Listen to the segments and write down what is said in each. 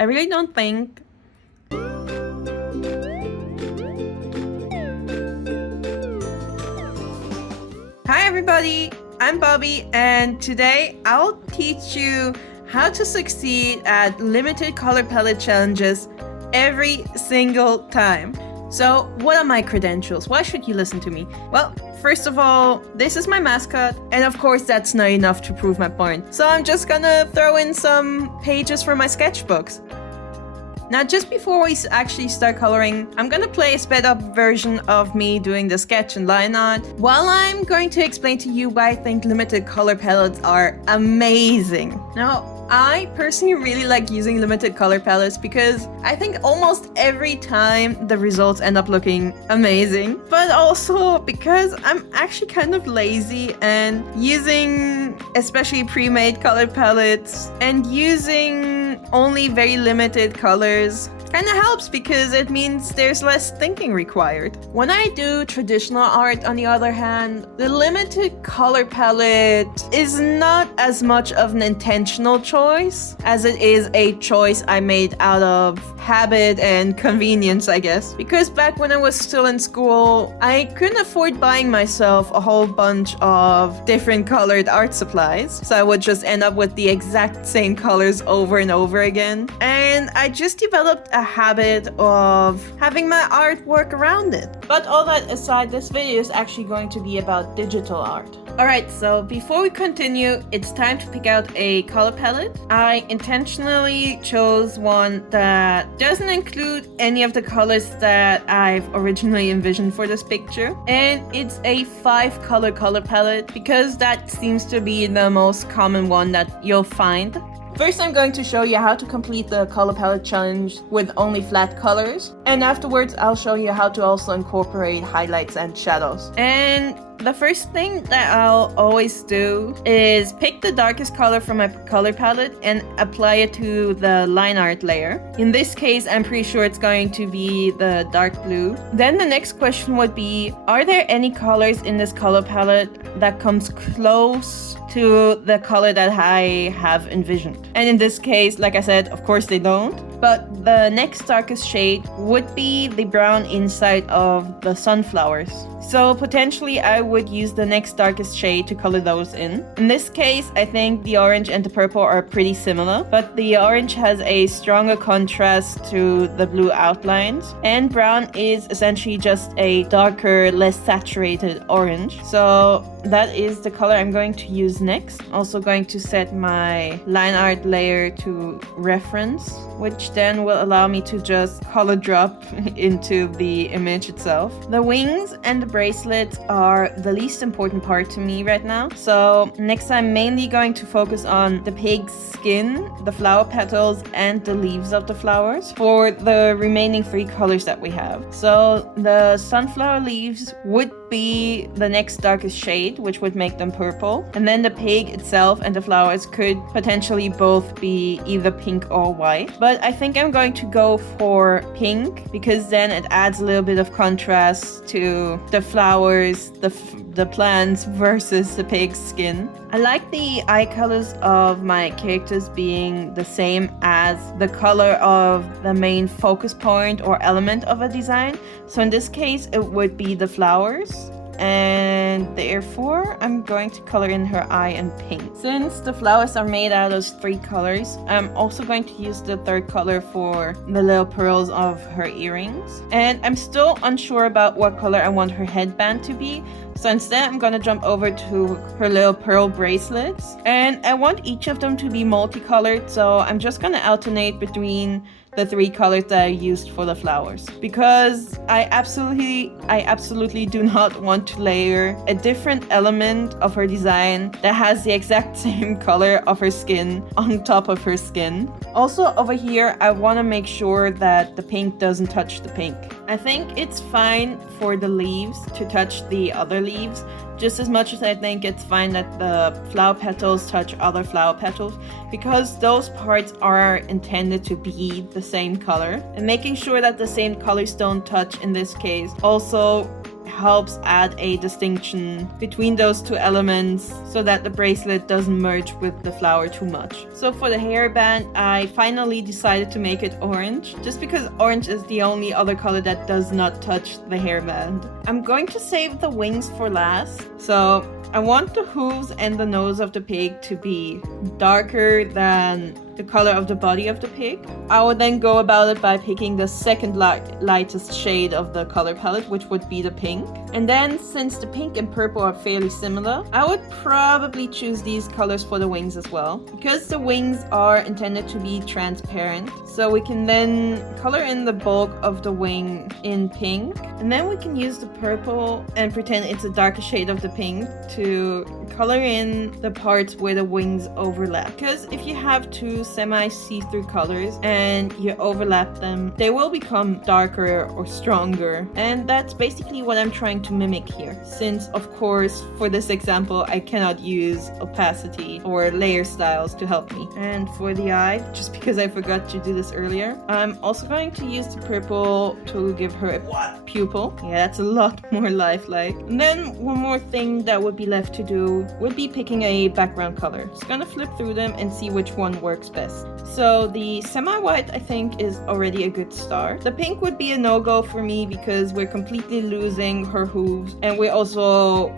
I really don't think. Hi everybody, I'm Bobby, and today I'll teach you how to succeed at limited color palette challenges every single time. So what are my credentials? Why should you listen to me? Well, first of all, this is my mascot, and of course that's not enough to prove my point. So I'm just gonna throw in some pages from my sketchbooks. Now, just before we actually start coloring, I'm gonna play a sped up version of me doing the sketch and line art, while I'm going to explain to you why I think limited color palettes are amazing. Now, I personally really like using limited color palettes because I think almost every time the results end up looking amazing, but also because I'm actually kind of lazy and using especially pre-made color palettes and using only very limited colors kind of helps because it means there's less thinking required. When I do traditional art, on the other hand, the limited color palette is not as much of an intentional choice as it is a choice I made out of habit and convenience, I guess. Because back when I was still in school, I couldn't afford buying myself a whole bunch of different colored art supplies, so I would just end up with the exact same colors over and over again. And I just developed a habit of having my art work around it. But all that aside, this video is actually going to be about digital art. Alright, so before we continue, it's time to pick out a color palette. I intentionally chose one that doesn't include any of the colors that I've originally envisioned for this picture. And it's a 5-color color palette because that seems to be the most common one that you'll find. First, I'm going to show you how to complete the color palette challenge with only flat colors, and afterwards I'll show you how to also incorporate highlights and shadows. And the first thing that I'll always do is pick the darkest color from my color palette and apply it to the line art layer. In this case, I'm pretty sure it's going to be the dark blue. Then the next question would be, are there any colors in this color palette that comes close to the color that I have envisioned? And in this case, like I said, of course they don't. But the next darkest shade would be the brown inside of the sunflowers. So potentially I would use the next darkest shade to color those in. In this case, I think the orange and the purple are pretty similar, but the orange has a stronger contrast to the blue outlines, and brown is essentially just a darker, less saturated orange. So that is the color I'm going to use next. Also going to set my line art layer to reference, which then will allow me to just color drop into the image itself. The wings and the bracelets are the least important part to me right now. So next I'm mainly going to focus on the pig's skin, the flower petals, and the leaves of the flowers for the remaining 3 colors that we have. So the sunflower leaves would be the next darkest shade, which would make them purple. And then the pig itself and the flowers could potentially both be either pink or white. But I think I'm going to go for pink because then it adds a little bit of contrast to the flowers, the plants versus the pig's skin. I like the eye colors of my characters being the same as the color of the main focus point or element of a design. So in this case, it would be the flowers. And therefore, I'm going to color in her eye in pink. Since the flowers are made out of 3 colors, I'm also going to use the 3rd color for the little pearls of her earrings. And I'm still unsure about what color I want her headband to be. So instead, I'm going to jump over to her little pearl bracelets. And I want each of them to be multicolored, so I'm just going to alternate between the 3 colors that I used for the flowers, because I absolutely do not want to layer a different element of her design that has the exact same color of her skin on top of her skin. Also over here, I want to make sure that the pink doesn't touch the pink. I think it's fine for the leaves to touch the other leaves, just as much as I think it's fine that the flower petals touch other flower petals, because those parts are intended to be the same color. And making sure that the same colors don't touch in this case also helps add a distinction between those two elements so that the bracelet doesn't merge with the flower too much. So for the hairband, I finally decided to make it orange, just because orange is the only other color that does not touch the hairband. I'm going to save the wings for last. So I want the hooves and the nose of the pig to be darker than the color of the body of the pig. I would then go about it by picking the second lightest shade of the color palette, which would be the pink. And then, since the pink and purple are fairly similar, I would probably choose these colors for the wings as well, because the wings are intended to be transparent. So we can then color in the bulk of the wing in pink, and then we can use the purple and pretend it's a darker shade of the pink to color in the parts where the wings overlap. Because if you have two semi-see-through colors and you overlap them, they will become darker or stronger. And that's basically what I'm trying to mimic here. Since, of course, for this example, I cannot use opacity or layer styles to help me. And for the eye, just because I forgot to do this earlier, I'm also going to use the purple to give her a pupil. Yeah, that's a lot more lifelike. And then one more thing that would be left to do would be picking a background color. Just gonna flip through them and see which one works best. So the semi-white I think is already a good start. The pink would be a no-go for me because we're completely losing her hooves and we're also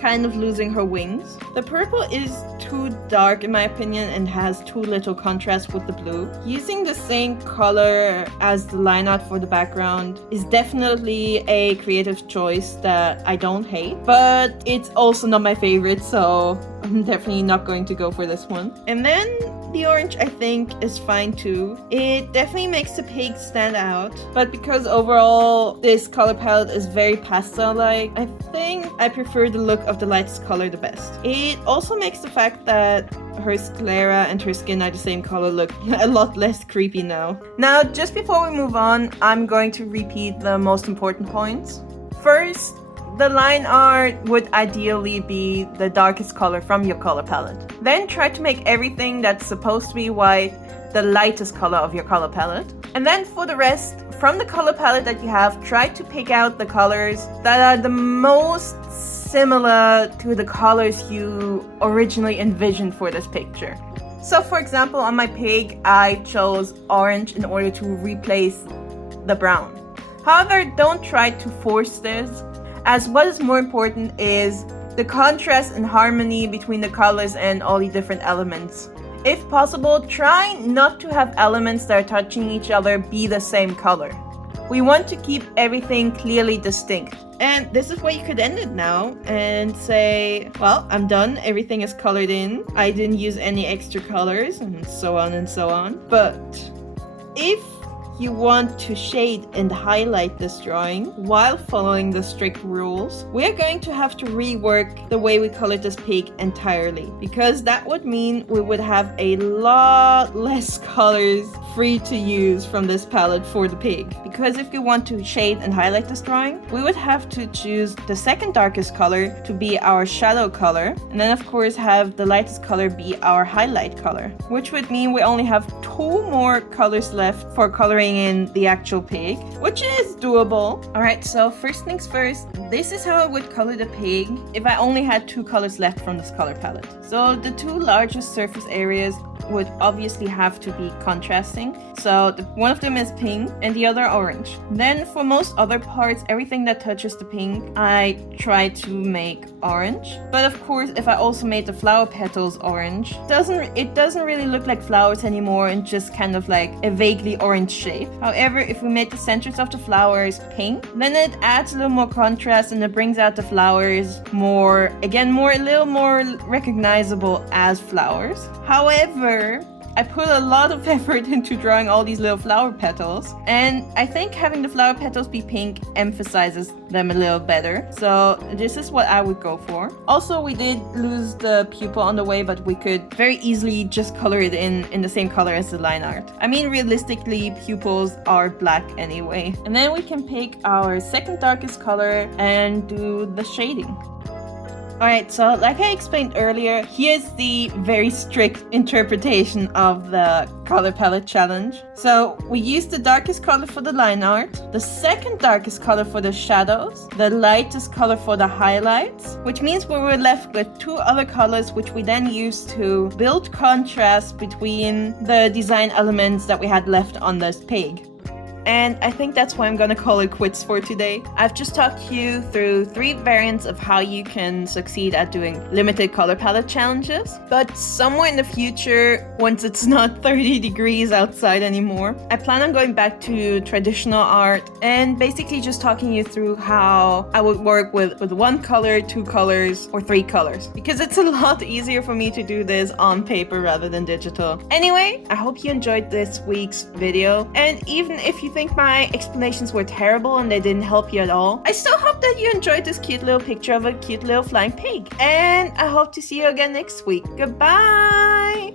kind of losing her wings. The purple is too dark in my opinion and has too little contrast with the blue. Using the same color as the line art for the background is definitely a creative choice that I don't hate, but it's also not my favorite, so I'm definitely not going to go for this one. And then the orange I think is fine too. It definitely makes the pig stand out, but because overall this color palette is very pastel-like, I think I prefer the look of the lightest color the best. It also makes the fact that her sclera and her skin are the same color look a lot less creepy now. Now, just before we move on, I'm going to repeat the most important points. First, the line art would ideally be the darkest color from your color palette. Then try to make everything that's supposed to be white the lightest color of your color palette. And then for the rest, from the color palette that you have, try to pick out the colors that are the most similar to the colors you originally envisioned for this picture. So for example, on my pig, I chose orange in order to replace the brown. However, don't try to force this, as what is more important is the contrast and harmony between the colors and all the different elements. If possible, try not to have elements that are touching each other be the same color. We want to keep everything clearly distinct. And this is where you could end it now and say, well, I'm done, everything is colored in, I didn't use any extra colors, and so on and so on. But if you want to shade and highlight this drawing while following the strict rules, we're going to have to rework the way we colored this pig entirely, because that would mean we would have a lot less colors free to use from this palette for the pig. Because if you want to shade and highlight this drawing, we would have to choose the second darkest color to be our shadow color, and then of course have the lightest color be our highlight color, which would mean we only have 2 more colors left for coloring in the actual pig, which is doable. Alright, so first things first, this is how I would color the pig if I only had 2 colors left from this color palette. So the 2 largest surface areas would obviously have to be contrasting. So one of them is pink and the other orange. Then for most other parts, everything that touches the pink, I try to make orange. But of course, if I also made the flower petals orange, it doesn't really look like flowers anymore and just kind of like a vaguely orange shape. However, if we made the centers of the flowers pink, then it adds a little more contrast and it brings out the flowers more, a little more recognizable as flowers. However, I put a lot of effort into drawing all these little flower petals, and I think having the flower petals be pink emphasizes them a little better. So this is what I would go for. Also, we did lose the pupil on the way, but we could very easily just color it in the same color as the line art. I mean, realistically, pupils are black anyway. And then we can pick our second darkest color and do the shading. Alright, so like I explained earlier, here's the very strict interpretation of the color palette challenge. So we used the darkest color for the line art, the second darkest color for the shadows, the lightest color for the highlights, which means we were left with two other colors which we then used to build contrast between the design elements that we had left on this pig. And I think that's why I'm gonna call it quits for today. I've just talked you through 3 variants of how you can succeed at doing limited color palette challenges. But somewhere in the future, once it's not 30 degrees outside anymore, I plan on going back to traditional art and basically just talking you through how I would work with 1 color, 2 colors, or 3 colors. Because it's a lot easier for me to do this on paper rather than digital. Anyway, I hope you enjoyed this week's video. And even if you think my explanations were terrible and they didn't help you at all, I still hope that you enjoyed this cute little picture of a cute little flying pig. And I hope to see you again next week. Goodbye!